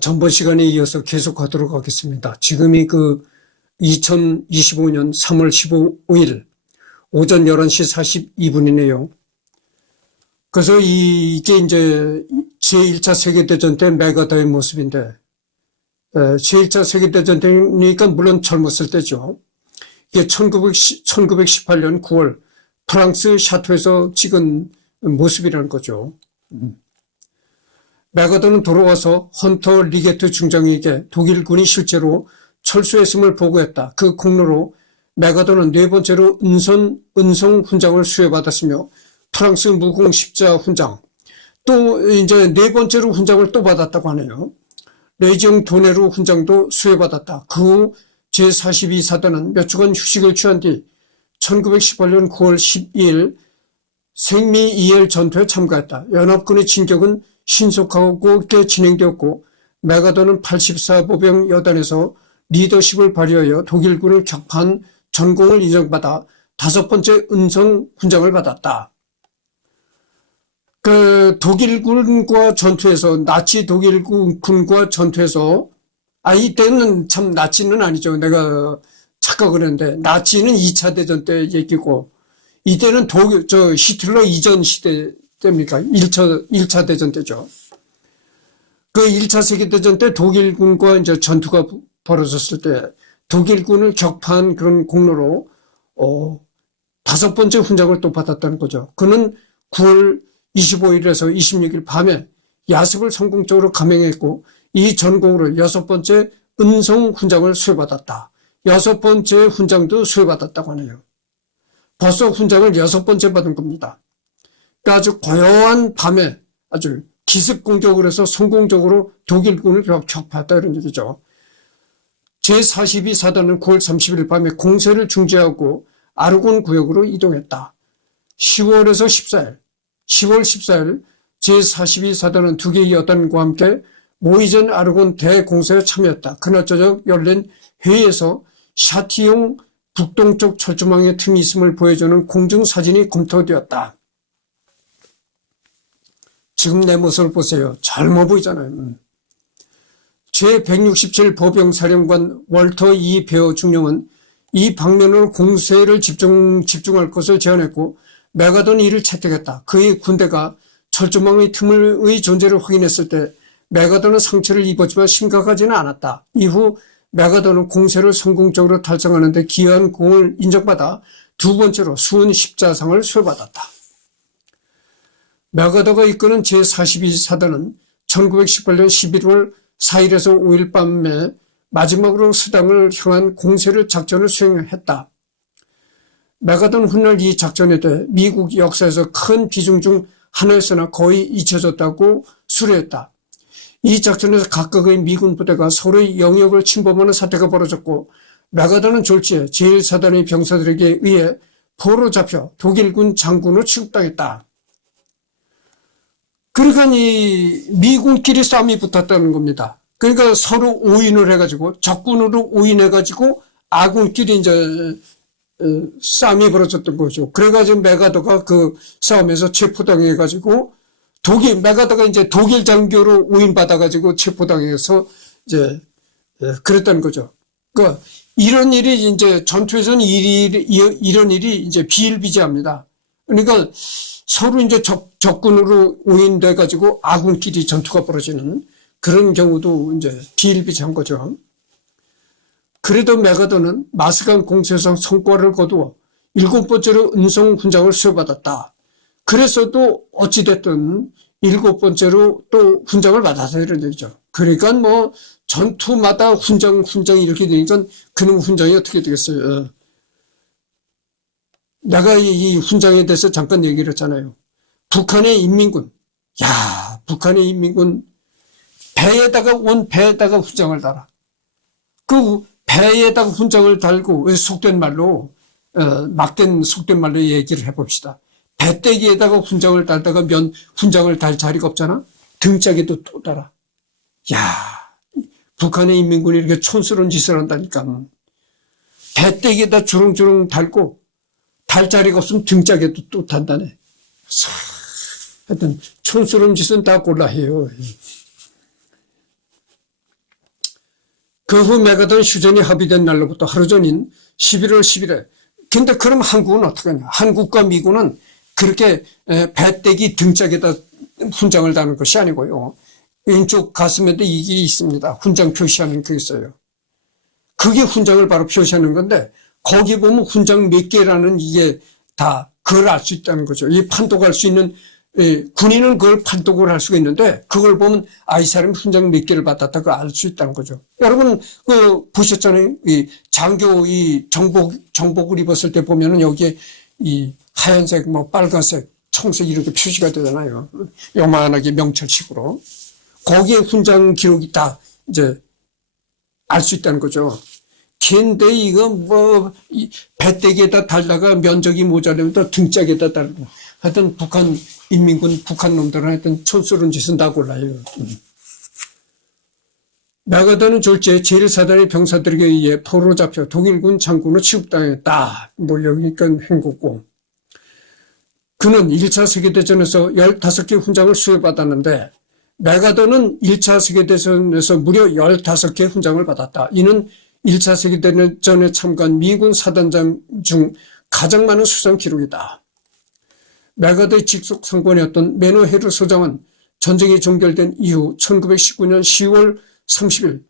전번 시간에 이어서 계속하도록 하겠습니다. 지금이 2025년 3월 15일 오전 11시 42분이네요. 그래서 이게 이제 제1차 세계대전 때 메가더의 모습인데, 제1차 세계대전 때니까 물론 젊었을 때죠. 이게 1918년 9월 프랑스 샤토에서 찍은 모습이라는 거죠. 메가더는 돌아와서 헌터 리게트 중장에게 독일군이 실제로 철수했음을 보고했다. 그 공로로 메가더는 네 번째로 은성 훈장을 수여받았으며 프랑스 무공 십자 훈장, 또 이제 네 번째로 훈장을 또 받았다고 하네요. 레지옹 도네루 훈장도 수여받았다. 그 후 제42사단은 몇 주간 휴식을 취한 뒤 1918년 9월 12일 생미이엘 전투에 참가했다. 연합군의 진격은 신속하고 곱게 진행되었고 메가더는 84보병 여단에서 리더십을 발휘하여 독일군을 격파한 전功을 인정받아 5번째 은성 훈장을 받았다. 독일군과 전투에서, 나치 독일군과 전투에서, 이때는 참 나치는 아니죠. 내가 착각을 했는데, 나치는 2차 대전 때 얘기고, 이때는 히틀러 이전 시대 때입니까? 1차 대전 때죠. 그 1차 세계대전 때 독일군과 이제 전투가 벌어졌을 때, 독일군을 격파한 그런 공로로, 5번째 훈장을 또 받았다는 거죠. 그는 9월 25일에서 26일 밤에 야습을 성공적으로 감행했고 이 전공으로 6번째 은성 훈장을 수여받았다. 6번째 훈장도 수여받았다고 하네요. 벌써 훈장을 6번째 받은 겁니다. 그러니까 아주 고요한 밤에 아주 기습 공격을 해서 성공적으로 독일군을 격파했다 이런 얘기죠. 제42사단은 9월 30일 밤에 공세를 중지하고 아르곤 구역으로 이동했다. 10월에서 14일 10월 14일 제42사단은 2개의 여단과 함께 모이젠 아르곤 대공세에 참여했다. 그날 저녁 열린 회의에서 샤티용 북동쪽 철조망에 틈이 있음을 보여주는 공증사진이 검토되었다. 지금 내 모습을 보세요. 젊어 보이잖아요. 제167 보병사령관 월터 이 베어 중령은 이 방면으로 공세를 집중할 것을 제안했고 메가더는 이를 채택했다. 그의 군대가 철조망의 틈의 존재를 확인했을 때 메가더는 상처를 입었지만 심각하지는 않았다. 이후 메가더는 공세를 성공적으로 달성하는 데 기여한 공을 인정받아 2번째로 수은 십자상을 수여받았다. 메가더가 이끄는 제42사단은 1918년 11월 4일에서 5일 밤에 마지막으로 수당을 향한 공세를 작전을 수행했다. 메가더는 훗날 이 작전에 대해 미국 역사에서 큰 비중 중 하나였으나 거의 잊혀졌다고 수료했다. 이 작전에서 각각의 미군 부대가 서로의 영역을 침범하는 사태가 벌어졌고 메가더는 졸지에 제1사단의 병사들에게 의해 포로 잡혀 독일군 장군으로 취급당했다. 그러니까 이 미군끼리 싸움이 붙었다는 겁니다. 그러니까 서로 오인을 해가지고 적군으로 오인해가지고 아군끼리 이제 싸움이 벌어졌던 거죠. 그래가지고 메가더가 그 싸움에서 체포당해가지고 메가더가 이제 독일 장교로 오인받아가지고 체포당해서 이제 그랬다는 거죠. 그러니까 이런 일이 이제 전투에서는 이런 일이 이제 비일비재합니다. 그러니까 서로 이제 적군으로 오인돼가지고 아군끼리 전투가 벌어지는 그런 경우도 이제 비일비재한 거죠. 그래도 메가더는 마스강 공세에서 성과를 거두어 7번째로 은성 훈장을 수여받았다. 그래서도 어찌됐든 7번째로 또 훈장을 받았다 이런 얘기죠. 그러니까 뭐 전투마다 훈장 이렇게 되니까 그놈 훈장이 어떻게 되겠어요. 내가 이 훈장에 대해서 잠깐 얘기를 했잖아요. 북한의 인민군, 북한의 인민군 온 배에다가 훈장을 달아. 그 배에다가 훈장을 달고, 속된 말로, 막된 속된 말로 얘기를 해봅시다. 배때기에다가 훈장을 달다가 훈장을 달 자리가 없잖아? 등짝에도 또 달아. 북한의 인민군이 이렇게 촌스러운 짓을 한다니까. 배때기에다 주렁주렁 달고, 달 자리가 없으면 등짝에도 또 단다네. 하여튼, 촌스러운 짓은 다 골라 해요. 그 후 메가던 휴전이 합의된 날로부터 하루 전인 11월 10일에 근데 그럼 한국은 어떻게 하냐. 한국과 미국은 그렇게 배때기 등짝에다 훈장을 다는 것이 아니고요. 왼쪽 가슴에도 이게 있습니다. 훈장 표시하는 게 있어요. 그게 훈장을 바로 표시하는 건데 거기 보면 훈장 몇 개라는 이게 다 그걸 알 수 있다는 거죠. 이 판독할 수 있는 군인은 그걸 판독을 할 수가 있는데 그걸 보면 이 사람이 훈장 몇 개를 받았다 그걸 알 수 있다는 거죠. 여러분 보셨잖아요. 이 장교 이 정복을 입었을 때 보면은 여기에 이 하얀색 뭐 빨간색 청색 이렇게 표시가 되잖아요. 요만하게 명찰식으로. 거기에 훈장 기록이 다 이제 알 수 있다는 거죠. 근데 이거 뭐 배때기에다 달다가 면적이 모자라면 또 등짝에다 달고 하여튼 북한 인민군 북한 놈들은 하여튼 촌스러운 짓은 다 골라요. 메가더는 졸지에 제1사단의 병사들에게 의해 포로로 잡혀 독일군 장군으로 취급당했다. 뭐 여기니까 행거고. 그는 1차 세계대전에서 15개 훈장을 수여받았는데 메가더는 1차 세계대전에서 무려 15개 훈장을 받았다. 이는 1차 세계대전에 참가한 미군 사단장 중 가장 많은 수상 기록이다. 메가더의 직속 상관이었던 메노헤르 소장은 전쟁이 종결된 이후 1919년 10월 30일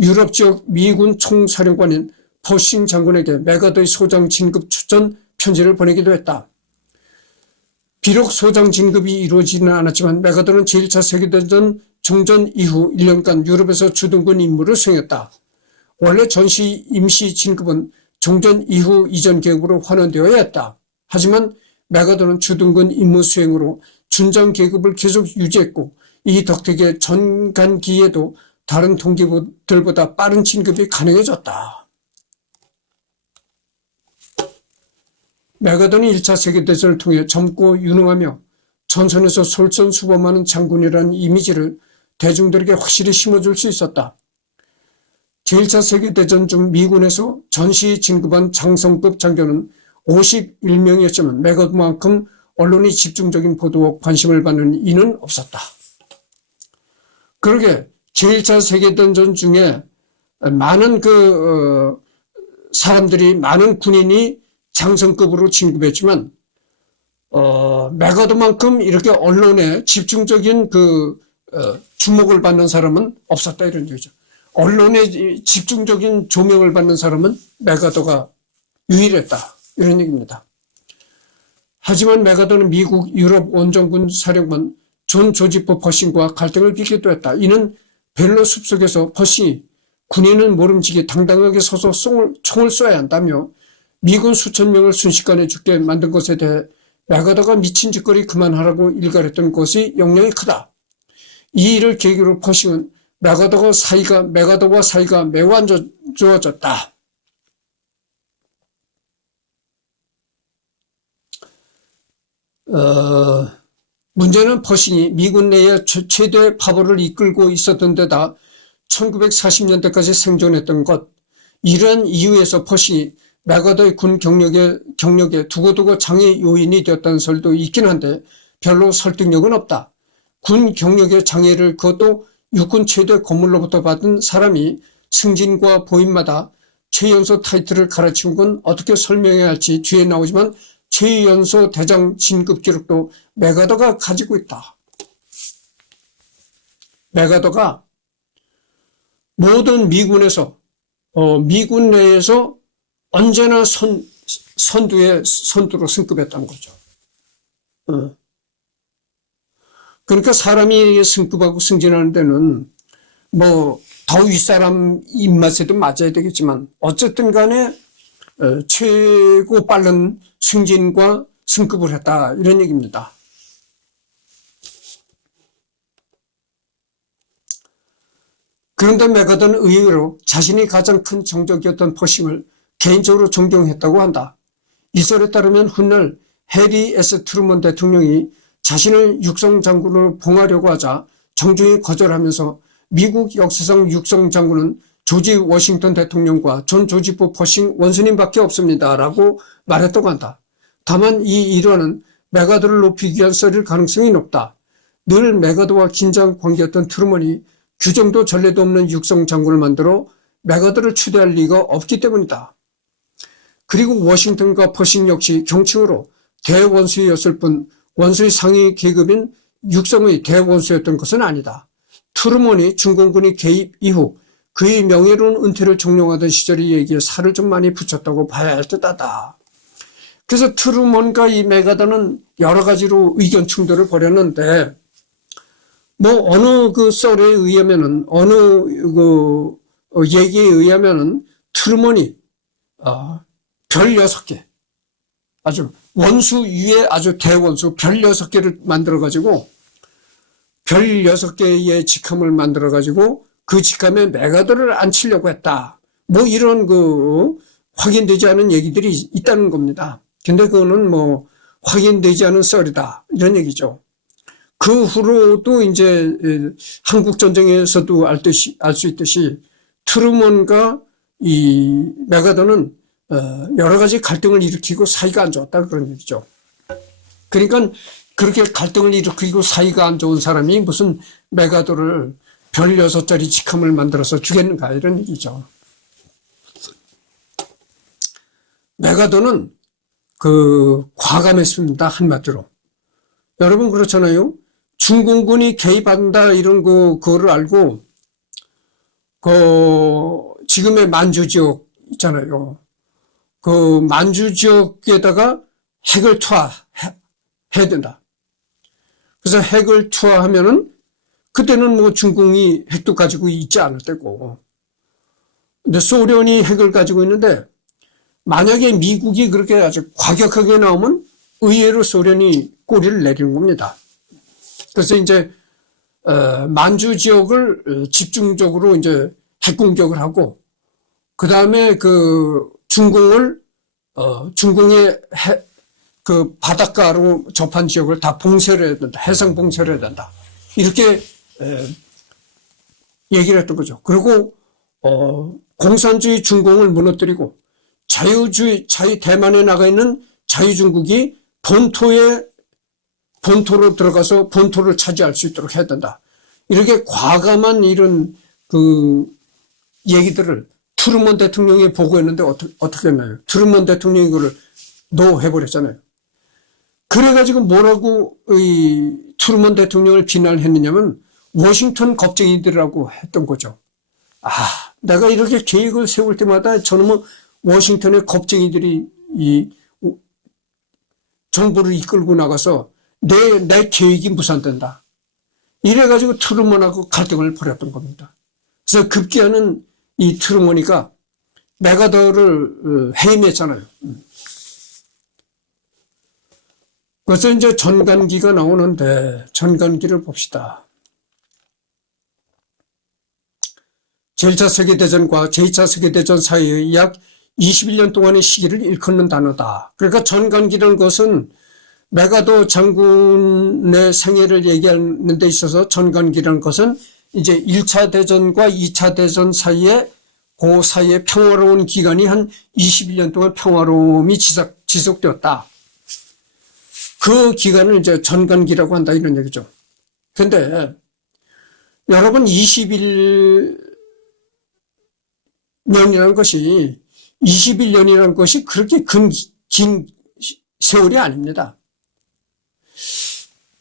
유럽 지역 미군 총사령관인 퍼싱 장군에게 메가더의 소장 진급 추천 편지를 보내기도 했다. 비록 소장 진급이 이루어지지는 않았지만 메가더는 제1차 세계대전 종전 이후 1년간 유럽에서 주둔군 임무를 수행했다. 원래 전시 임시 진급은 종전 이후 이전 계급으로 환원되어야 했다. 하지만 메가더는 주둔군 임무 수행으로 준장 계급을 계속 유지했고 이 덕택에 전간기에도 다른 동기들보다 빠른 진급이 가능해졌다. 메가더는 1차 세계대전을 통해 젊고 유능하며 전선에서 솔선수범하는 장군이라는 이미지를 대중들에게 확실히 심어줄 수 있었다. 제1차 세계대전 중 미군에서 전시 진급한 장성급 장교는 51명이었지만 메가더만큼 언론이 집중적인 보도와 관심을 받는 이는 없었다. 그러게 제1차 세계대전 중에 많은 사람들이 많은 군인이 장성급으로 진급했지만 메가더만큼 이렇게 언론에 집중적인 주목을 받는 사람은 없었다 이런 얘기죠. 언론에 집중적인 조명을 받는 사람은 메가더가 유일했다 이런 얘기입니다. 하지만 메가더는 미국 유럽 원정군 사령관 존 조지프 퍼싱과 갈등을 빚기도 했다. 이는 벨로 숲속에서 퍼싱이 군인은 모름지기 당당하게 서서 총을 쏘아야 한다며 미군 수천 명을 순식간에 죽게 만든 것에 대해 메가더가 미친 짓거리 그만하라고 일갈했던 것이 영향이 크다. 이 일을 계기로 퍼싱은 메가더와 사이가 매우 안 좋아졌다. 문제는 퍼싱이 미군 내에 최대 파벌을 이끌고 있었던 데다 1940년대까지 생존했던 것. 이러한 이유에서 퍼싱이 메가더의 군 경력에 두고두고 장애 요인이 되었다는 설도 있긴 한데 별로 설득력은 없다. 군 경력의 장애를 그것도 육군 최대 건물로부터 받은 사람이 승진과 보임마다 최연소 타이틀을 갈아치운 건 어떻게 설명해야 할지 뒤에 나오지만 최연소 대장 진급 기록도 메가더가 가지고 있다. 메가더가 모든 미군에서 미군 내에서 언제나 선두로 승급했다는 거죠. 그러니까 사람이 승급하고 승진하는 데는 뭐 더 윗사람 입맛에도 맞아야 되겠지만 어쨌든 간에 최고 빠른 승진과 승급을 했다 이런 얘기입니다. 그런데 메가더는 의외로 자신이 가장 큰 정적이었던 퍼싱을 개인적으로 존경했다고 한다. 이 설에 따르면 훗날 해리 S. 트루먼 대통령이 자신을 육성장군으로 봉하려고 하자 정중히 거절하면서 미국 역사상 육성장군은 조지 워싱턴 대통령과 존 조지프 퍼싱 원수님밖에 없습니다 라고 말했다고 한다. 다만 이 일화는 메가더를 높이기 위한 썰일 가능성이 높다. 늘 메가더와 긴장 관계였던 트루먼이 규정도 전례도 없는 육성장군을 만들어 메가더를 추대할 리가 없기 때문이다. 그리고 워싱턴과 퍼싱 역시 경칭으로 대원수였을 뿐 원수의 상위 계급인 육성의 대원수였던 것은 아니다. 트루먼이 중공군이 개입 이후 그의 명예로운 은퇴를 종용하던 시절의 얘기에 살을 좀 많이 붙였다고 봐야 할 듯하다. 그래서 트루먼과 이 메가더는 여러 가지로 의견 충돌을 벌였는데, 뭐 어느 그 썰에 의하면은, 어느 그 얘기에 의하면은 트루먼이 별 6개, 아주 원수 위에 아주 대원수 별 6개를 만들어 가지고 별 6개의 직함을 만들어 가지고 그 직함에 메가더를 앉히려고 했다. 뭐 이런 그 확인되지 않은 얘기들이 있다는 겁니다. 근데 그거는 뭐 확인되지 않은 썰이다. 이런 얘기죠. 그 후로도 이제 한국 전쟁에서도 알 수 있듯이 트루먼과 이 메가더는 여러 가지 갈등을 일으키고 사이가 안 좋았다. 그런 얘기죠. 그러니까 그렇게 갈등을 일으키고 사이가 안 좋은 사람이 무슨 메가더를 별 6자리 직함을 만들어서 주겠는가 이런 얘기죠. 메가더는 그 과감했습니다. 한마디로. 여러분 그렇잖아요. 중공군이 개입한다 이런 그거를 알고 그 지금의 만주 지역 있잖아요. 그 만주 지역에다가 핵을 투하해야 된다. 그래서 핵을 투하하면은 그때는 뭐 중공이 핵도 가지고 있지 않을 때고. 근데 소련이 핵을 가지고 있는데 만약에 미국이 그렇게 아주 과격하게 나오면 의외로 소련이 꼬리를 내리는 겁니다. 그래서 이제 만주 지역을 집중적으로 이제 핵 공격을 하고 그 다음에 그 중공을 중공의 그 바닷가로 접한 지역을 다 봉쇄를 해야 된다. 해상 봉쇄를 해야 된다. 이렇게 얘기를 했던 거죠. 그리고 공산주의 중공을 무너뜨리고 대만에 나가 있는 자유중국이 본토로 들어가서 본토를 차지할 수 있도록 해야 된다. 이렇게 과감한 이런 그 얘기들을 트루먼 대통령이 보고했는데 어떻게 했나요? 트루먼 대통령이 이거를 노해버렸잖아요. 그래가지고 뭐라고 이 트루먼 대통령을 비난했느냐면 워싱턴 겁쟁이들이라고 했던 거죠. 내가 이렇게 계획을 세울 때마다 저놈은 워싱턴의 겁쟁이들이 이 정부를 이끌고 나가서 내 계획이 무산된다. 이래가지고 트루먼하고 갈등을 벌였던 겁니다. 그래서 급기야는 이 트루먼이가 메가더를 해임했잖아요. 그래서 이제 전간기가 나오는데 전간기를 봅시다. 제1차 세계대전과 제2차 세계대전 사이의 약 21년 동안의 시기를 일컫는 단어다. 그러니까 전간기라는 것은 메가더 장군의 생애를 얘기하는 데 있어서 전간기라는 것은 이제 1차 대전과 2차 대전 사이에 그 사이에 평화로운 기간이 한 21년 동안 평화로움이 지속되었다. 그 기간을 이제 전간기라고 한다 이런 얘기죠. 근데 여러분 21년이라는 것이 그렇게 긴 세월이 아닙니다.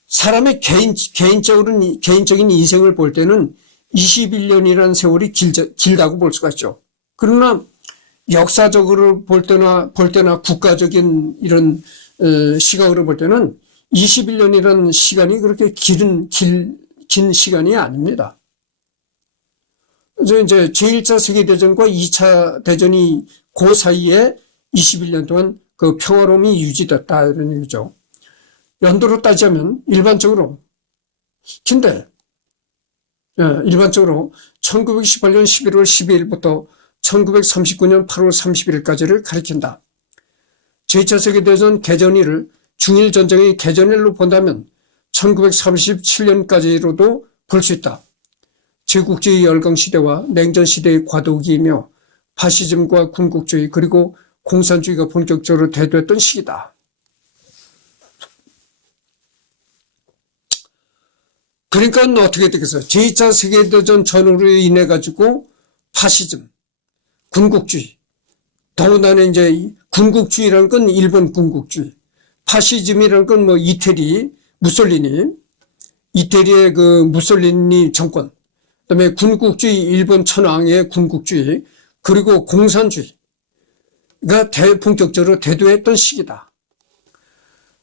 사람의 개인적인 인생을 볼 때는 21년이라는 세월이 길다고 볼 수가 있죠. 그러나 역사적으로 볼 때나 국가적인 이런 시각으로 볼 때는 21년이라는 시간이 그렇게 긴 시간이 아닙니다. 그래서 이제 제1차 세계대전과 2차 대전이 그 사이에 21년 동안 그 평화로움이 유지됐다 이런 얘기죠. 연도로 따지자면 일반적으로 1918년 11월 12일부터 1939년 8월 31일까지를 가리킨다. 제2차 세계대전 개전일을 중일전쟁의 개전일로 본다면 1937년까지로도 볼 수 있다. 제국주의 열강시대와 냉전시대의 과도기이며 파시즘과 군국주의 그리고 공산주의가 본격적으로 대두했던 시기다. 그러니까 어떻게 되겠어요? 제2차 세계대전 전후로 인해 가지고 파시즘, 군국주의. 더군다나 이제 군국주의라는 건 일본 군국주의. 파시즘이라는 건 뭐 이태리의 그 무솔리니 정권, 그다음에 군국주의, 일본 천황의 군국주의, 그리고 공산주의가 본격적으로 대두했던 시기다.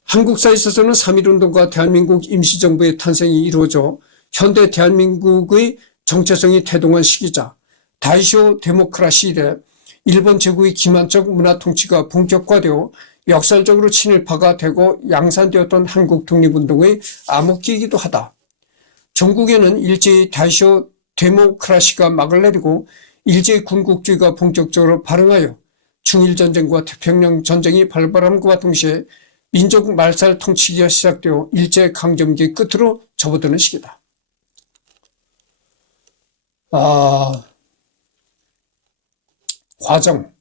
한국사에 있어서는 3.1운동과 대한민국 임시정부의 탄생이 이루어져 현대 대한민국의 정체성이 태동한 시기자, 다이쇼 데모크라시 이래 일본 제국의 기만적 문화 통치가 본격화되어 역설적으로 친일파가 되고 양산되었던 한국 독립운동의 암흑기이기도 하다. 전국에는 일제히 다이쇼 데모크라시가 막을 내리고 일제의 군국주의가 본격적으로 발흥하여 중일전쟁과 태평양 전쟁이 발발함과 동시에 민족 말살 통치기가 시작되어 일제 강점기의 끝으로 접어드는 시기다. 과정.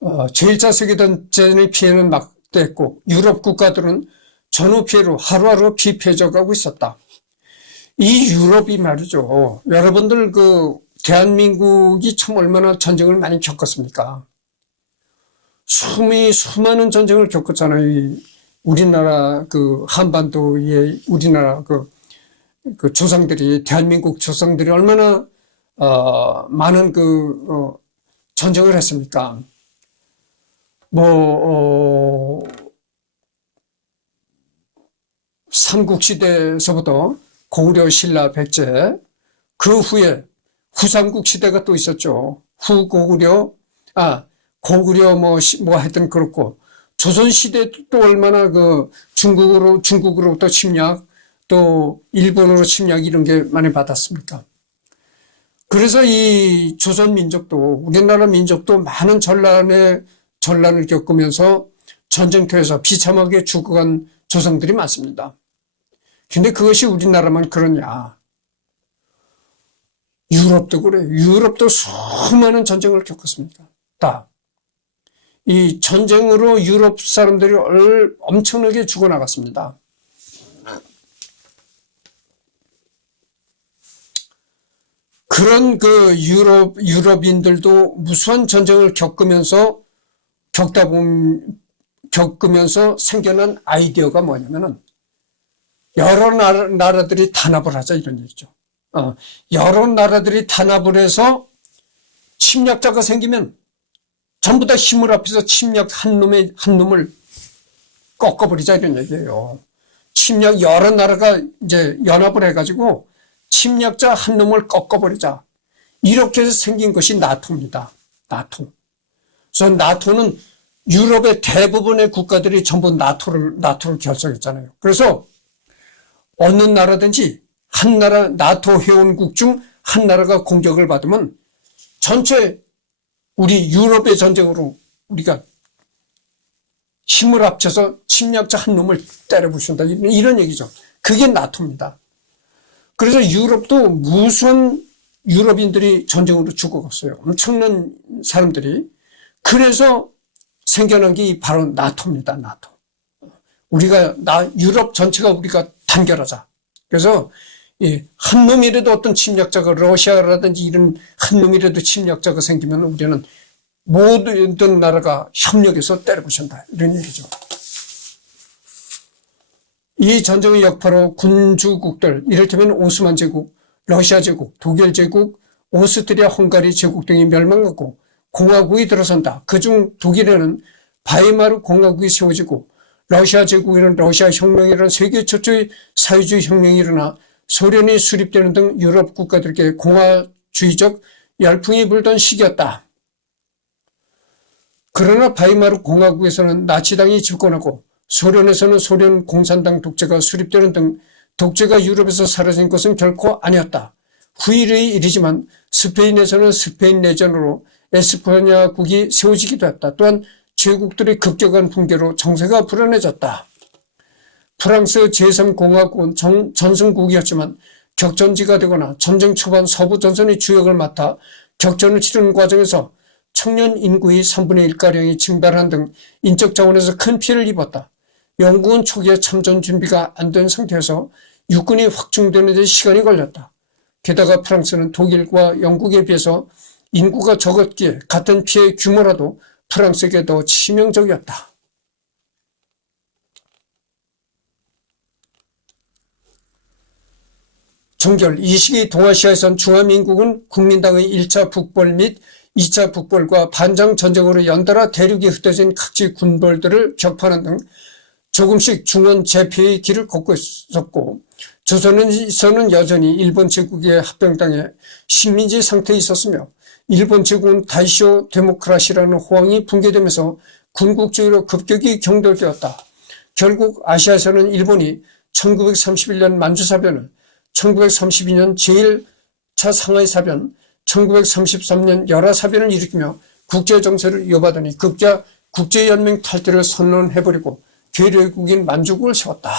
제1차 세계대전의 피해는 막대했고 유럽 국가들은 전후 피해로 하루하루 비폐해져가고 있었다. 이 유럽이 말이죠. 여러분들 대한민국이 참 얼마나 전쟁을 많이 겪었습니까? 수많은 전쟁을 겪었잖아요. 우리나라 한반도의 우리나라 조상들이, 대한민국 조상들이 얼마나 많은 전쟁을 했습니까? 삼국시대에서부터 고구려, 신라, 백제, 그 후에 후삼국 시대가 또 있었죠. 고구려 하여튼 그렇고, 조선시대도 또 얼마나 중국으로부터 침략, 또 일본으로 침략 이런 게 많이 받았습니까? 그래서 이 조선 민족도, 우리나라 민족도 많은 전란을 겪으면서 전쟁터에서 비참하게 죽어간 조상들이 많습니다. 근데 그것이 우리나라만 그러냐? 유럽도 그래요. 유럽도 수많은 전쟁을 겪었습니다. 이 전쟁으로 유럽 사람들이 엄청나게 죽어나갔습니다. 그런 유럽인들도 무수한 전쟁을 겪으면서 생겨난 아이디어가 뭐냐면은 여러 나라들이 단합을 하자 이런 얘기죠. 여러 나라들이 단합을 해서 침략자가 생기면 전부 다 힘을 합해서 한 놈을 꺾어버리자 이런 얘기예요. 여러 나라가 이제 연합을 해가지고 침략자 한 놈을 꺾어버리자. 이렇게 해서 생긴 것이 나토입니다. 나토. 그래서 나토는 유럽의 대부분의 국가들이 전부 나토를 결성했잖아요. 그래서 어느 나라든지 나토 회원국 중 한 나라가 공격을 받으면 전체 우리 유럽의 전쟁으로 우리가 힘을 합쳐서 침략자 한 놈을 때려 부순다. 이런 얘기죠. 그게 나토입니다. 그래서 유럽도 무수한 유럽인들이 전쟁으로 죽어갔어요. 엄청난 사람들이. 그래서 생겨난 게 바로 나토입니다. 나토. 유럽 전체가 우리가 단결하자. 그래서 한 놈이라도 어떤 침략자가 러시아라든지 이런 한 놈이라도 침략자가 생기면 우리는 모든 나라가 협력해서 때려부순다. 이런 얘기죠. 이 전쟁의 여파로 군주국들, 이를테면 오스만 제국, 러시아 제국, 독일 제국, 오스트리아, 헝가리 제국 등이 멸망하고 공화국이 들어선다. 그중 독일에는 바이마르 공화국이 세워지고 러시아 제국에는 러시아 혁명이라는 세계 최초의 사회주의 혁명이 일어나 소련이 수립되는 등 유럽 국가들에게 공화주의적 열풍이 불던 시기였다. 그러나 바이마르 공화국에서는 나치당이 집권하고 소련에서는 소련 공산당 독재가 수립되는 등 독재가 유럽에서 사라진 것은 결코 아니었다. 후일의 일이지만 스페인에서는 스페인 내전으로 에스파냐국이 세워지기도 했다. 또한 제국들의 급격한 붕괴로 정세가 불안해졌다. 프랑스 제3공화국은 전승국이었지만 격전지가 되거나 전쟁 초반 서부 전선의 주역을 맡아 격전을 치르는 과정에서 청년 인구의 3분의 1가량이 증발한 등 인적 자원에서 큰 피해를 입었다. 영국은 초기에 참전 준비가 안 된 상태에서 육군이 확충되는 데 시간이 걸렸다. 게다가 프랑스는 독일과 영국에 비해서 인구가 적었기에 같은 피해 규모라도 프랑스에게 더 치명적이었다. 종결. 이 시기 동아시아에선 중화민국은 국민당의 1차 북벌 및 2차 북벌과 반정 전쟁으로 연달아 대륙에 흩어진 각지 군벌들을 격파하는 등 조금씩 중원 재패의 길을 걷고 있었고, 조선에서는 여전히 일본 제국의 합병당해 식민지 상태에 있었으며, 일본 제국은 다이쇼 데모크라시라는 호황이 붕괴되면서 군국주의로 급격히 경돌되었다. 결국 아시아에서는 일본이 1931년 만주사변을, 1932년 제1차 상하이사변, 1933년 열하사변을 일으키며 국제정세를 이어받으니 급기야 국제연맹 탈퇴를 선언해버리고 괴뢰국인 만주국을 세웠다.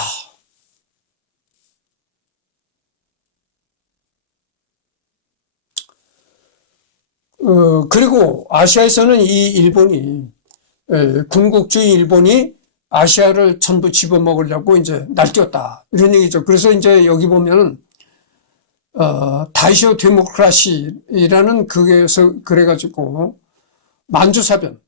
그리고 아시아에서는 이 일본이, 군국주의 일본이 아시아를 전부 집어먹으려고 이제 날뛰었다. 이런 얘기죠. 그래서 이제 여기 보면은, 다이쇼 데모크라시라는 그게서 그래가지고, 만주사변,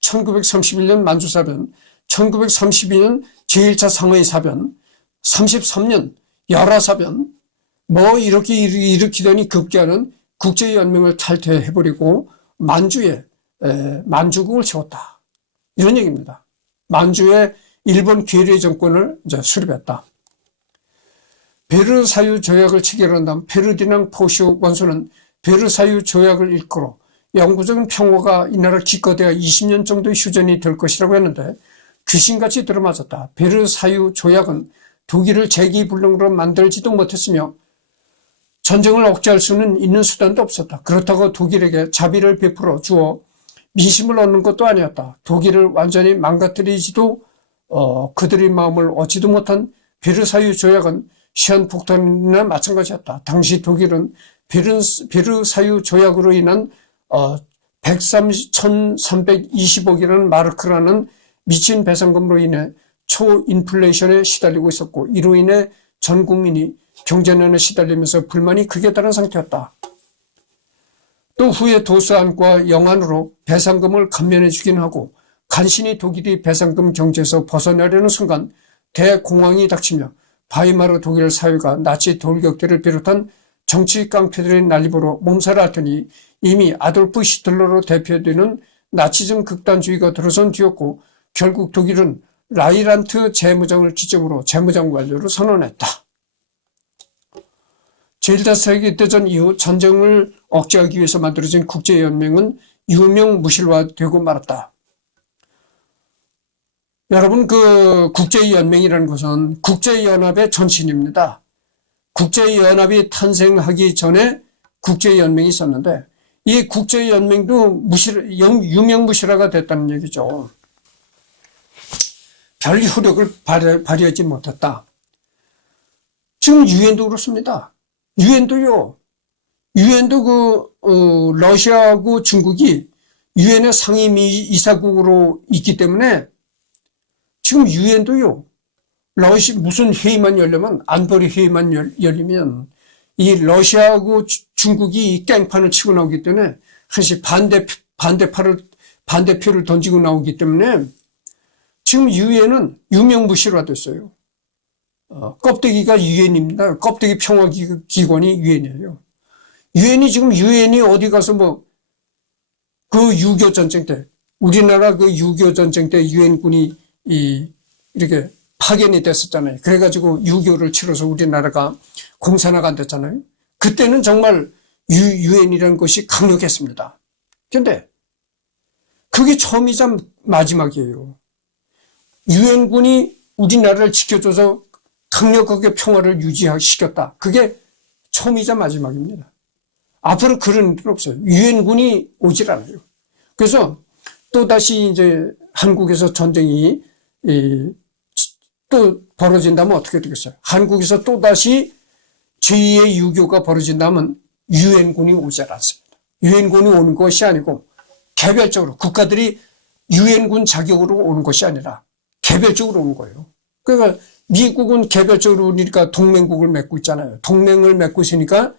1931년 만주사변, 1932년 제1차 상하이사변, 33년 열하사변, 뭐 이렇게 일으키더니 급기야는 국제연맹을 탈퇴해버리고 만주에 만주국을 세웠다. 이런 얘기입니다. 만주에 일본 괴뢰 정권을 이제 수립했다. 베르사유 조약을 체결한 다음 페르디낭 포쇼 원수는 베르사유 조약을 일컬어 영구적인 평화가 이 나라 기껏해야 20년 정도의 휴전이 될 것이라고 했는데 귀신같이 들어맞았다. 베르사유 조약은 독일을 재기불능으로 만들지도 못했으며 전쟁을 억제할 수는 있는 수단도 없었다. 그렇다고 독일에게 자비를 베풀어 주어 민심을 얻는 것도 아니었다. 독일을 완전히 망가뜨리지도 그들의 마음을 얻지도 못한 베르사유 조약은 시한폭탄이나 마찬가지였다. 당시 독일은 베르사유 조약으로 인한 1320억이라는 마르크라는 미친 배상금으로 인해 초인플레이션에 시달리고 있었고, 이로 인해 전 국민이 경제난에 시달리면서 불만이 극에 달한 상태였다. 또 후에 도서안과 영안으로 배상금을 감면해 주긴 하고 간신히 독일이 배상금 경제에서 벗어나려는 순간 대공황이 닥치며 바이마르 독일 사회가 나치 돌격들을 비롯한 정치 깡패들의 난립으로 몸살을 앓더니 이미 아돌프 히틀러로 대표되는 나치즘 극단주의가 들어선 뒤였고, 결국 독일은 라이란트 재무장을 기점으로 재무장 완료를 선언했다. 제1차세계대전 이후 전쟁을 억제하기 위해서 만들어진 국제연맹은 유명무실화되고 말았다. 여러분, 그 국제연맹이라는 것은 국제연합의 전신입니다. 국제연합이 탄생하기 전에 국제연맹이 있었는데 이 국제연맹도 유명무실화가 됐다는 얘기죠. 별 효력을 발휘하지 못했다. 지금 유엔도 그렇습니다. 유엔도 러시아하고 중국이 유엔의 상임이사국으로 있기 때문에 지금 유엔도요, 무슨 회의만 열려면, 안보리 회의만 열리면 이 러시아하고 중국이 깽판을 치고 나오기 때문에 사실 반대표를 던지고 나오기 때문에 지금 유엔은 유명무실화됐어요. 껍데기가 유엔입니다. 껍데기 평화기관이 유엔이에요. 유엔이 어디 가서 그 6.25 전쟁 때, 우리나라 그 6.25 전쟁 때 유엔군이 이렇게 파견이 됐었잖아요. 그래가지고 6.25를 치러서 우리나라가 공산화가 안 됐잖아요. 그때는 정말 유엔이라는 것이 강력했습니다. 근데 그게 처음이자 마지막이에요. 유엔군이 우리나라를 지켜줘서 강력하게 평화를 유지시켰다. 그게 처음이자 마지막입니다. 앞으로 그런 일은 없어요. 유엔군이 오질 않아요. 그래서 또다시 이제 한국에서 전쟁이 또 벌어진다면 어떻게 되겠어요? 한국에서 또다시 제2의 유교가 벌어진다면 유엔군이 오질 않습니다. 유엔군이 오는 것이 아니고 개별적으로 국가들이 유엔군 자격으로 오는 것이 아니라 개별적으로 오는 거예요. 그러니까 미국은 개별적으로 우리가 동맹국을 맺고 있잖아요. 동맹을 맺고 있으니까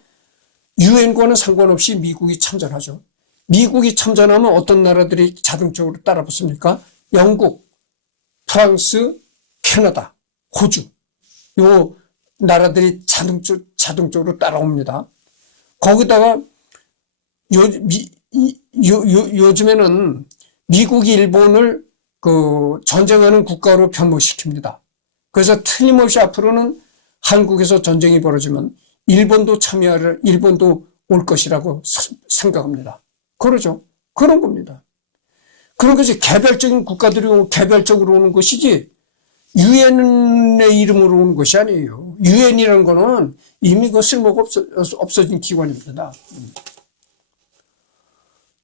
유엔과는 상관없이 미국이 참전하죠. 미국이 참전하면 어떤 나라들이 자동적으로 따라 붙습니까? 영국, 프랑스, 캐나다, 호주. 요 나라들이 자동적으로 따라옵니다. 거기다가 요즘에는 미국이 일본을 그 전쟁하는 국가로 변모시킵니다. 그래서 틀림없이 앞으로는 한국에서 전쟁이 벌어지면 일본도 올 것이라고 생각합니다. 그러죠. 그런 겁니다. 그런 것이 개별적인 국가들이 개별적으로 오는 것이지 유엔의 이름으로 오는 것이 아니에요. 유엔이라는 거는 이미 그 쓸모가 없어진 기관입니다.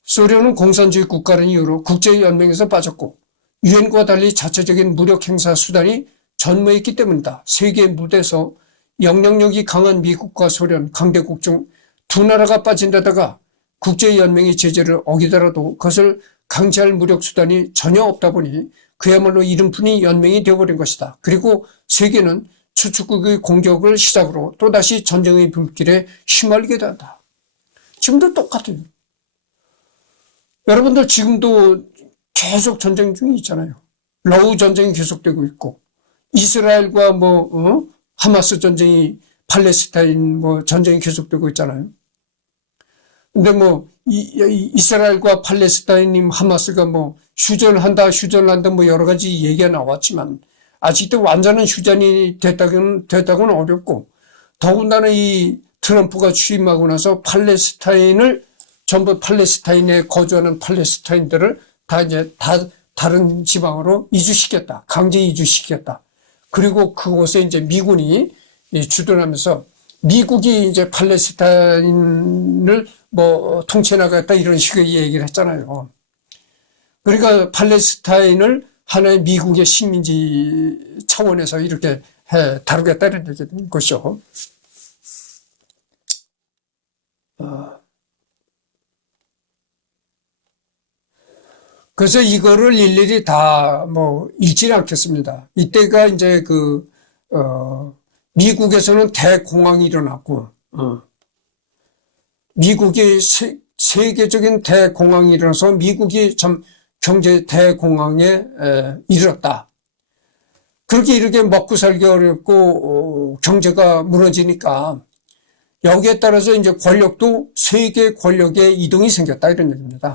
소련은 공산주의 국가라는 이유로 국제연맹에서 빠졌고 유엔과 달리 자체적인 무력 행사 수단이 전무했기 때문이다. 세계 무대에서 영향력이 강한 미국과 소련 강대국 중 두 나라가 빠진 데다가 국제연맹의 제재를 어기더라도 그것을 강제할 무력 수단이 전혀 없다 보니 그야말로 이름뿐이 연맹이 되어버린 것이다. 그리고 세계는 추축국의 공격을 시작으로 또다시 전쟁의 불길에 휘말리게 된다. 지금도 똑같아요. 여러분들 지금도 계속 전쟁 중에 있잖아요. 러우 전쟁이 계속되고 있고 이스라엘과 하마스 전쟁이 팔레스타인 전쟁이 계속되고 있잖아요. 근데 이스라엘과 팔레스타인 하마스가 휴전한다 여러 가지 얘기가 나왔지만 아직도 완전한 휴전이 됐다고는 어렵고 더군다나 이 트럼프가 취임하고 나서 전부 팔레스타인에 거주하는 팔레스타인들을 다 다른 지방으로 이주시켰다. 강제 이주시켰다. 그리고 그곳에 이제 미군이 주둔하면서 미국이 이제 팔레스타인을 통치해 나가겠다 이런 식의 얘기를 했잖아요. 그러니까 팔레스타인을 하나의 미국의 식민지 차원에서 이렇게 다루겠다는 얘기인 것이죠. 그래서 이거를 일일이 다 읽지는 않겠습니다. 이때가 이제 미국에서는 대공황이 일어났고, 미국이 세계적인 대공황이 일어나서 미국이 참 경제 대공황에 이르렀다. 그렇게 이렇게 먹고 살기 어렵고 경제가 무너지니까 여기에 따라서 이제 권력도 세계 권력의 이동이 생겼다 이런 얘기입니다.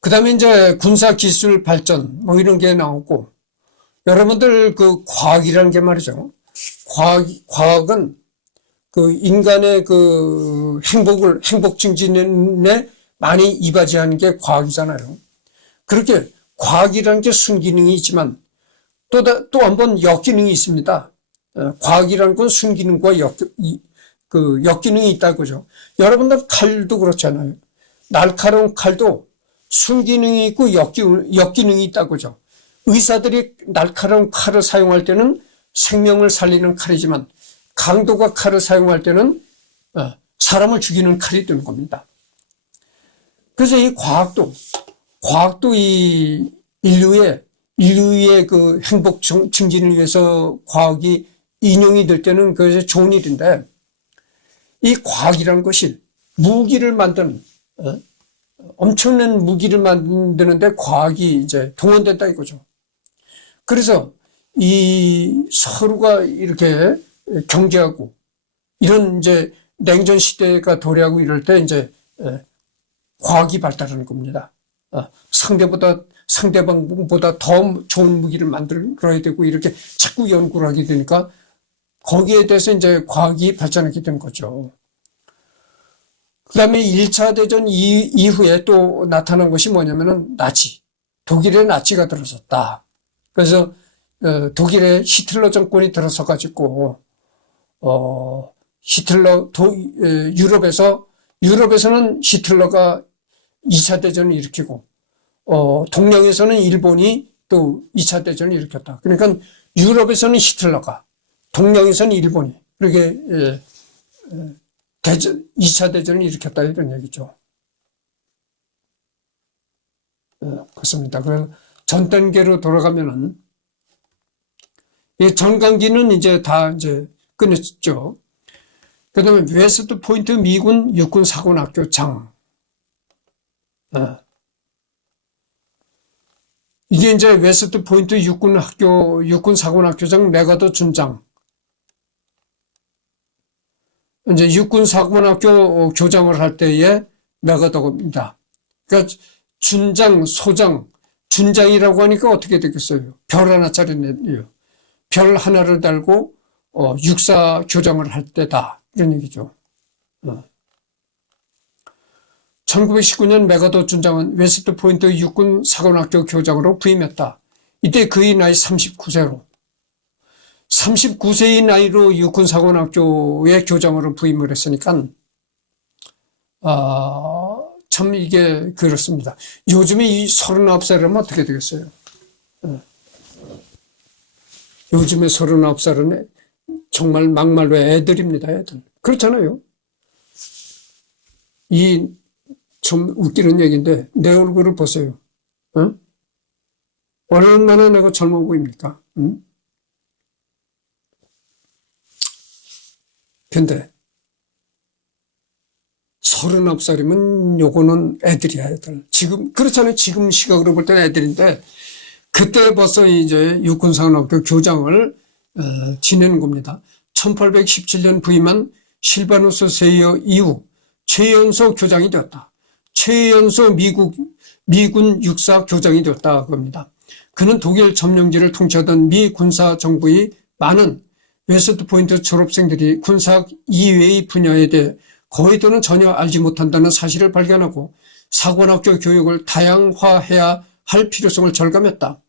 그 다음에 이제 군사 기술 발전 이런 게 나오고 여러분들 과학이라는 게 말이죠. 과학은 인간의 행복 증진에 많이 이바지하는 게 과학이잖아요. 그렇게 과학이라는 게 순기능이 있지만 또 한 번 역기능이 있습니다. 과학이라는 건 순기능과 역기능이 있다는 거죠. 여러분들 칼도 그렇잖아요. 날카로운 칼도 순기능이 있고 역기능이 있다고 그죠. 의사들이 날카로운 칼을 사용할 때는 생명을 살리는 칼이지만 강도가 칼을 사용할 때는 사람을 죽이는 칼이 되는 겁니다. 그래서 이 과학도 이 인류의 행복 증진을 위해서 과학이 인용이 될 때는 그것이 좋은 일인데 이 과학이라는 것이 무기를 만드는 엄청난 무기를 만드는데 과학이 이제 동원된다 이거죠. 그래서 이 서로가 이렇게 경쟁하고 이런 이제 냉전 시대가 도래하고 이럴 때 이제 과학이 발달하는 겁니다. 상대방보다 더 좋은 무기를 만들어야 되고 이렇게 자꾸 연구를 하게 되니까 거기에 대해서 이제 과학이 발전하게 된 거죠. 그 다음에 1차 대전 이후에 또 나타난 것이 뭐냐면은 독일의 나치가 들어섰다. 그래서 독일의 히틀러 정권이 들어서 가지고 유럽에서는 히틀러가 2차 대전을 일으키고 동양에서는 일본이 또 2차 대전을 일으켰다. 그러니까 유럽에서는 히틀러가 동양에서는 일본이 그렇게 2차 대전을 일으켰다 이런 얘기죠. 그렇습니다. 그 전 단계로 돌아가면은 이 전강기는 이제 다 이제 끝냈죠. 그다음에 웨스트 포인트 미군 육군 사관학교장. 이게 이제 웨스트 포인트 육군 사관학교장 메가더 준장. 이제 육군 사관학교 교장을 할 때의 메가더입니다. 그러니까 준장, 소장, 준장이라고 하니까 어떻게 되겠어요? 별 하나짜리네요. 별 하나를 달고 육사 교장을 할 때다. 이런 얘기죠. 1919년 메가더 준장은 웨스트 포인트 육군 사관학교 교장으로 부임했다. 이때 그의 나이 39세로. 39세의 나이로 육군 사관학교의 교장으로 부임을 했으니까 참 이게 그렇습니다. 요즘에 이 39살이면 어떻게 되겠어요? 요즘에 39살은 정말 막말로 애들입니다. 애들. 그렇잖아요. 이 좀 웃기는 얘기인데 내 얼굴을 보세요. 얼마나 내가 젊어 보입니까? 근데 39살이면 요거는 애들이야, 애들. 지금 그렇잖아요. 지금 시각으로 볼 때는 애들인데 그때 벌써 이제 육군사관학교 교장을 지내는 겁니다. 1817년 부임한 실바누스 세이어 이후 최연소 교장이 되었다. 최연소 미군 육사 교장이 되었다 겁니다. 그는 독일 점령지를 통치하던 미 군사 정부의 많은 웨스트 포인트 졸업생들이 군사학 이외의 분야에 대해 거의 또는 전혀 알지 못한다는 사실을 발견하고 사관학교 교육을 다양화해야 할 필요성을 절감했다.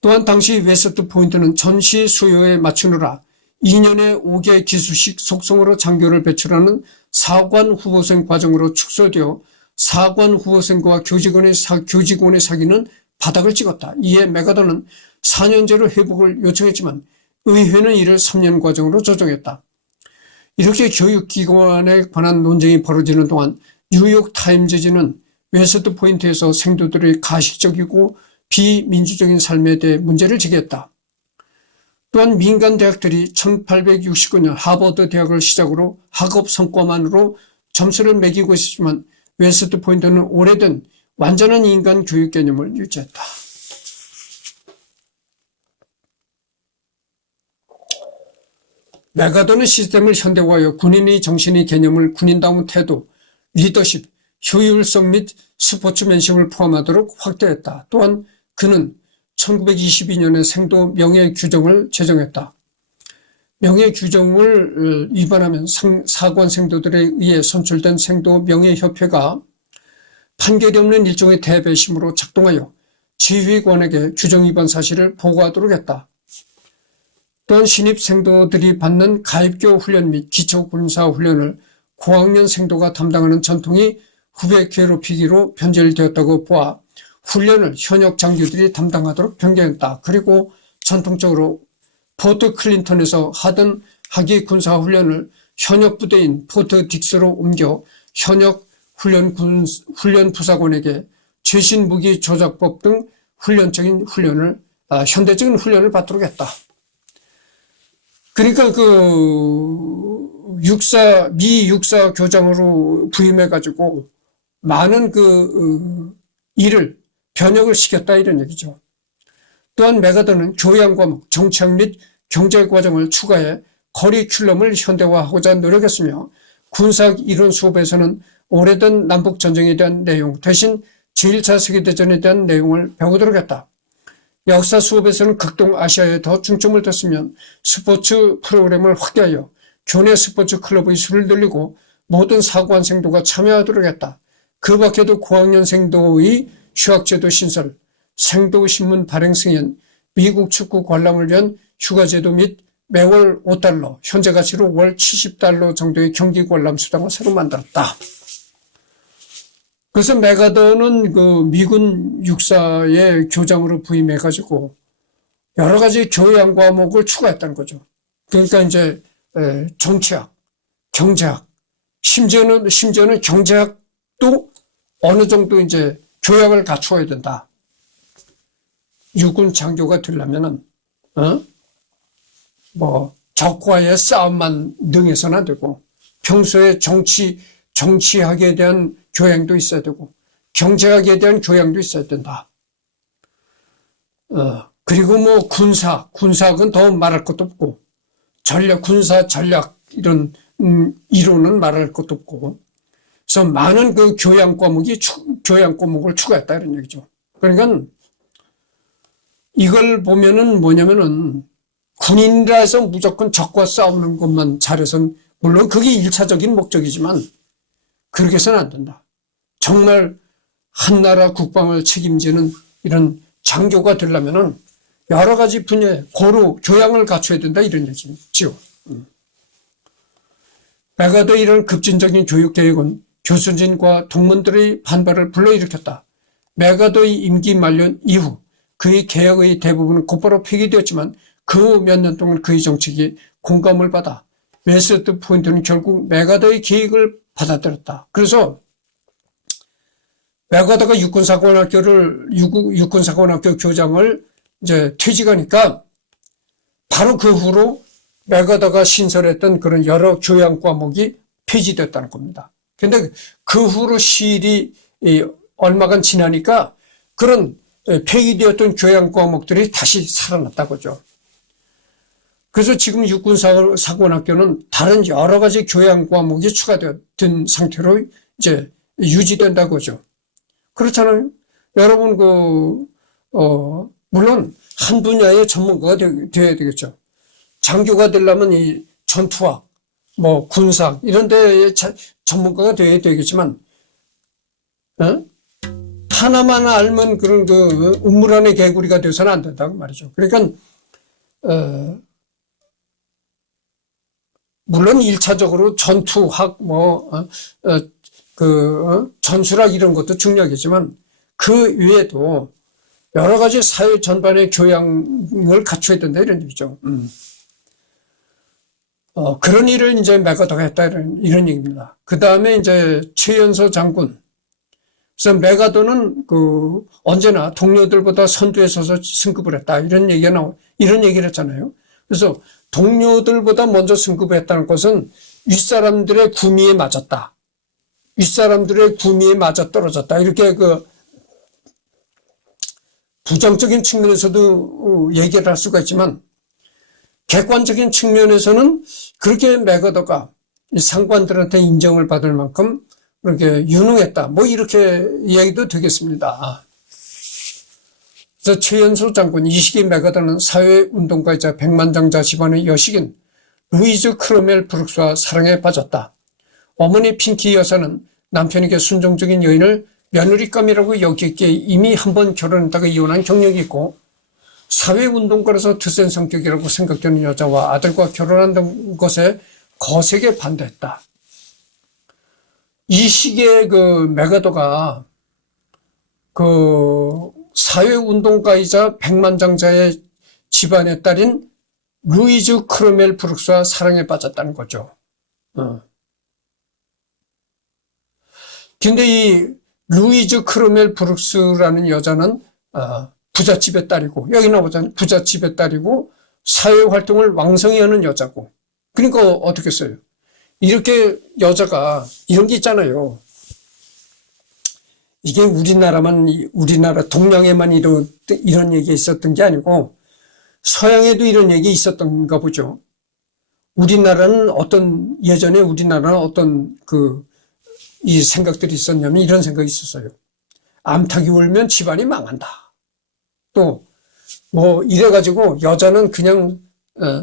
또한 당시 웨스트 포인트는 전시 수요에 맞추느라 2년에 5개 기수식 속성으로 장교를 배출하는 사관 후보생 과정으로 축소되어 사관 후보생과 교직원의 사기는 바닥을 찍었다. 이에 메가더는 4년제로 회복을 요청했지만 의회는 이를 3년 과정으로 조정했다. 이렇게 교육기관에 관한 논쟁이 벌어지는 동안 뉴욕타임즈지는 웨스트 포인트에서 생도들의 가식적이고 비민주적인 삶에 대해 문제를 제기했다. 또한 민간 대학들이 1869년 하버드 대학을 시작으로 학업 성과만으로 점수를 매기고 있었지만 웨스트 포인트는 오래된 완전한 인간 교육 개념을 유지했다. 메가더는 시스템을 현대화하여 군인의 정신의 개념을 군인다운 태도, 리더십, 효율성 및 스포츠맨십을 포함하도록 확대했다. 또한 그는 1922년에 생도 명예규정을 제정했다. 명예규정을 위반하면 사관 생도들에 의해 선출된 생도 명예협회가 판결이 없는 일종의 대배심으로 작동하여 지휘관에게 규정 위반 사실을 보고하도록 했다. 또한 신입 생도들이 받는 가입교 훈련 및 기초군사 훈련을 고학년 생도가 담당하는 전통이 후배 괴롭히기로 변질되었다고 보아 훈련을 현역 장교들이 담당하도록 변경했다. 그리고 전통적으로 포트 클린턴에서 하던 하기 군사 훈련을 현역 부대인 포트 딕스로 옮겨 현역 훈련 부사관에게 최신 무기 조작법 등 현대적인 훈련을 받도록 했다. 그러니까 미 육사 교장으로 부임해가지고 많은 일을 변혁을 시켰다 이런 얘기죠. 또한 메가더는 교양 과목, 정치학 및 경제 과정을 추가해 커리큘럼을 현대화하고자 노력했으며 군사학 이론 수업에서는 오래된 남북전쟁에 대한 내용 대신 제1차 세계대전에 대한 내용을 배우도록 했다. 역사 수업에서는 극동아시아에 더 중점을 뒀으면 스포츠 프로그램을 확대하여 교내 스포츠 클럽의 수를 늘리고 모든 사관 생도가 참여하도록 했다. 그 밖에도 고학년 생도의 휴학제도 신설, 생도신문 발행 승인, 미국 축구 관람을 위한 휴가제도 및 매월 $5, 현재 가치로 월 $70 정도의 경기 관람 수당을 새로 만들었다. 그래서 메가더는 미군 육사의 교장으로 부임해가지고 여러 가지 교양 과목을 추가했다는 거죠. 그러니까 이제 정치학, 경제학, 심지어는 경제학도 어느 정도 이제 교양을 갖추어야 된다. 육군 장교가 되려면은, 적과의 싸움만 능해서는 안 되고, 평소에 정치학에 대한 교양도 있어야 되고, 경제학에 대한 교양도 있어야 된다. 그리고 뭐 군사학은 더 말할 것도 없고, 군사 전략, 이런, 이론은 말할 것도 없고, 그래서 많은 그 교양 과목을 추가했다, 이런 얘기죠. 그러니까 이걸 보면은 뭐냐면은 군인이라 해서 무조건 적과 싸우는 것만 잘해서는, 물론 그게 1차적인 목적이지만 그렇게 해서는 안 된다. 정말 한 나라 국방을 책임지는 이런 장교가 되려면은 여러 가지 분야에 고루 교양을 갖춰야 된다, 이런 얘기죠. 메가더의 이런 급진적인 교육 계획은 교수진과 동문들의 반발을 불러일으켰다. 메가더의 임기 만료 이후 그의 개혁의 대부분은 곧바로 폐기되었지만 그 몇 년 동안 그의 정책이 공감을 받아 웨스트 포인트는 결국 메가더의 계획을 받아들였다. 그래서 메가더가 육군사관학교 교장을 이제 퇴직하니까 바로 그 후로 메가더가 신설했던 그런 여러 교양 과목이 폐지됐다는 겁니다. 근데 그 후로 시일이 얼마간 지나니까 그런 폐기되었던 교양 과목들이 다시 살아났다고죠. 그래서 지금 육군사관학교는 다른 여러 가지 교양 과목이 추가된 상태로 이제 유지된다고죠. 그렇잖아요. 여러분 물론 한 분야의 전문가가 되어야 되겠죠. 장교가 되려면 이 전투학, 군사 이런 데에 전문가가 되어야 되겠지만, 하나만 알면 그런 우물 안의 개구리가 돼서는 안 된다고 말이죠. 그러니까 물론 1차적으로 전투학, 전술학 이런 것도 중요하겠지만 그 외에도 여러 가지 사회 전반의 교양을 갖춰야 된다, 이런 얘기죠. 그런 일을 이제 메가더가 했다, 이런 얘기입니다. 그 다음에 이제 최연소 장군. 그래서 메가더는 언제나 동료들보다 선두에 서서 승급을 했다, 이런 얘기를 했잖아요. 그래서 동료들보다 먼저 승급을 했다는 것은 윗사람들의 구미에 맞았다. 윗사람들의 구미에 맞아 떨어졌다. 이렇게 부정적인 측면에서도 얘기를 할 수가 있지만, 객관적인 측면에서는 그렇게 메가더가 상관들한테 인정을 받을 만큼 그렇게 유능했다, 이렇게 얘기도 되겠습니다. 그래서 최연소 장군, 이 시기 메가더는 사회운동가이자 백만장자 집안의 여식인 루이즈 크로멜 브룩스와 사랑에 빠졌다. 어머니 핑키 여사는 남편에게 순종적인 여인을 며느리감이라고 여기기에 이미 한 번 결혼했다가 이혼한 경력이 있고, 사회운동가라서 드센 성격이라고 생각되는 여자와 아들과 결혼한다는 것에 거세게 반대했다. 이 시기에 메가더가 사회운동가이자 백만장자의 집안의 딸인 루이즈 크로멜 브룩스와 사랑에 빠졌다는 거죠. 근데 이 루이즈 크로멜 브룩스라는 여자는 부잣집의 딸이고, 여기 나오잖아요. 부잣집의 딸이고 사회활동을 왕성히 하는 여자고. 그러니까 어떻게 써요? 이렇게 여자가 이런 게 있잖아요. 이게 우리나라 동양에만 이런 얘기 있었던 게 아니고 서양에도 이런 얘기 있었던가 보죠. 예전에 우리나라는 어떤 이 생각들이 있었냐면 이런 생각이 있었어요. 암탉이 울면 집안이 망한다. 또 이래가지고 여자는 그냥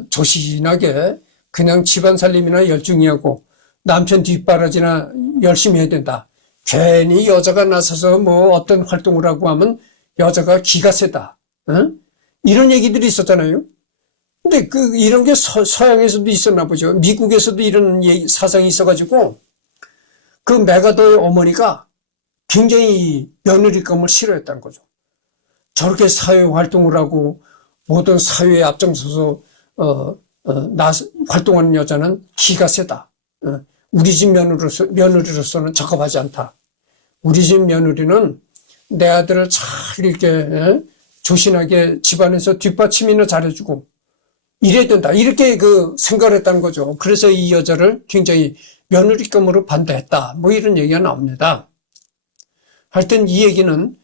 조신하게 그냥 집안 살림이나 열중히 하고 남편 뒷바라지나 열심히 해야 된다. 괜히 여자가 나서서 어떤 활동을 하고 하면 여자가 기가 세다. 이런 얘기들이 있었잖아요. 근데 이런 게 서양에서도 있었나 보죠. 미국에서도 이런 사상이 있어가지고 메가더의 어머니가 굉장히 며느리감을 싫어했다는 거죠. 저렇게 사회 활동을 하고 모든 사회에 앞장서서 활동하는 여자는 기가 세다. 우리 집 며느리로서는 적합하지 않다. 우리 집 며느리는 내 아들을 잘 이렇게 조신하게 집안에서 뒷받침이나 잘해주고 이래야 된다. 이렇게 생각을 했다는 거죠. 그래서 이 여자를 굉장히 며느리감으로 반대했다. 뭐 이런 얘기가 나옵니다. 하여튼 이 얘기는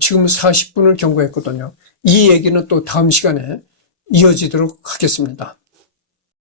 지금 40분을 경과했거든요. 이 얘기는 또 다음 시간에 이어지도록 하겠습니다.